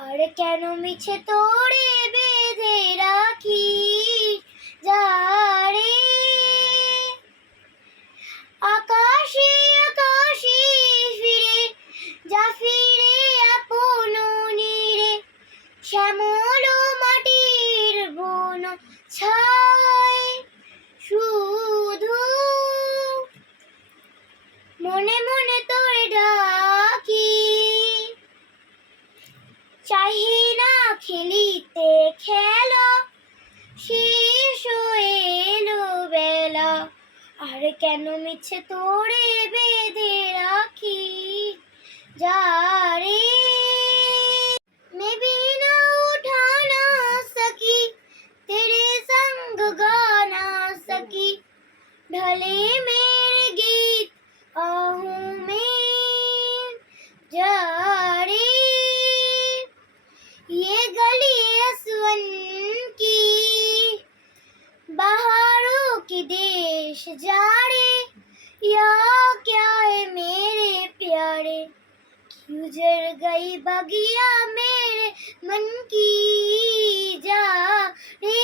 আর কেন মিছে তোরে বেঁধে রাখি যারে আকাশে আকাশে ফিরে যা ফিরে আপন নীরে শ্যামল মাটির বন ছায় শুধু মনে মনে তোরে ডাকি চাহি না খেলিতে খেলা শেষ হয়ে এলো বেলা আর কেন মিছে তোরে বেঁধে রাখি যারে मैं भी ना उठा ना सकी तेरे संग गा ना सकी ढले मेरे गीत आहूं में जा रे ये गली असवन की बहारों की देश जा रे या क्या है मेरे प्यारे गुजर गई बगिया मेरे मन की जा रे